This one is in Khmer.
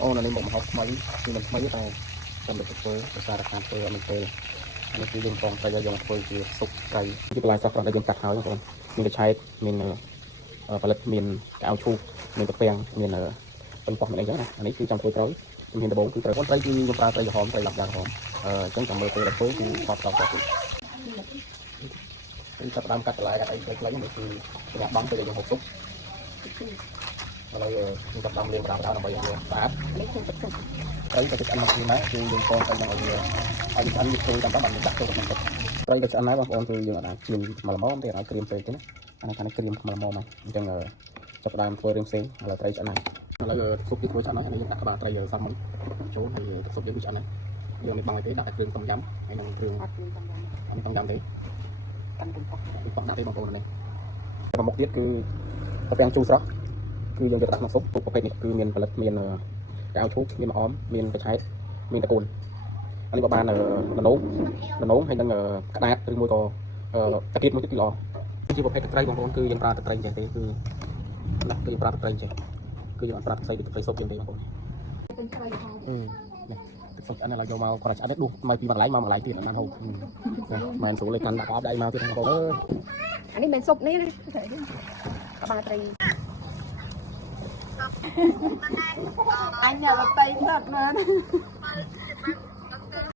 អូនេះមកហៅថ្មីគឺមិនថ្មីតែតាមទៅធ្វើភាសាតាមធ្វើមិនទេនេះគឺយើងផងតែយើងធ្វើជាសុកត្រីជាបន្លែស្រស់ៗដែលយើងកាត់ហើយបងប្អូនមានកញ្ឆែតមានផលិតមានកៅឈូកមានកាពាំងមានប៉ុនប៉ោះមានអីចឹងណាអានេះគឺចង់ធ្វើត្រីជំនាញដំបូងគឺត្រីប៉ុនត្រីគឺយើងប្រើត្រីក្រហមត្រីឡាប់យ៉ាងក្រហមអញ្ចឹងចាំមើលពេលដែលធ្វើគឺថតដល់គាត់គឺចាប់ដើមកាត់បន្លែកាត់អីខ្លីៗនេះគឺសម្រាប់បងទៅយើងហូបសុកឥឡូវខ្ញុំចាប់ដើមលាងប្រាំដើម្បីឲ្យវាស្អាតនេះគឺទឹកសុកត្រីក៏ទឹកឆ្អិនមកពីណាគឺយើងកូនទៅនឹងឲ្យវាឆ្អិនវាធ្វើតាមបានដាក់ចូលក្នុងទឹកត្រីក៏ឆ្អិនដែរបងប្អូនគឺយើងអាចគ្មានខ្មុំល្មមទេអាចក្រៀមផ្សេងទេណាអានេះគ្រៀមខ្មុំល្មមហ្នឹងអញ្ចឹងចាប់ដើមធ្វើរឿងផ្សេងឥឡូវត្រីឆ្អិនហើយឥឡូវសុកវាធ្វើឆ្អិនហើយយើងដាក់ក្បាលត្រីសាំមិនចូលហើយសុកយើងវាឆ្អិនហើយយើងមិនបងឲ្យទេដាក់តែគ្រឿងต้มយำហើយនឹងគ្រឿងអត់គ្រឿងต้มយำអត់ต้มយำទេកាន់ពុំប៉ោះដាក់ទេបងប្អូននេះប្រមុខទៀតគឺកាពាំងជូរស្រស់គឺយើងយកដាក់ក្នុងសុបពុកប្រភេទនេះគឺមានផលិតមានកៅឈូកមានម្អមមានកញ្ឆែតមានតកូនអានេះបើបានដំណោងហើយនឹងក្តាតឬមួយក៏តាគៀតមួយទៀតគឺល្អជាប្រភេទទឹកត្រីបងប្អូនគឺយើងប្រើទឹកត្រីចេះទេគឺណាគឺប្រើទឹកត្រីចេះគឺយើងអត់ប្រើទឹកត្រីសុបជាងទេបងប្អូនទឹកត្រីហោនេះទឹកសុបឆ្អិនឡើយយកមកគាត់ឆ្អិននេះដួសមកពីមួយកន្លែងមកមួយកន្លែងទៀតបានហូបមិនស្រួលលេកាន់ដាក់អបដៃមកទៀតបងប្អូនអើយអានេះមិនសុបនេះក្បាលត្រីanh nhà bậc tây thật mà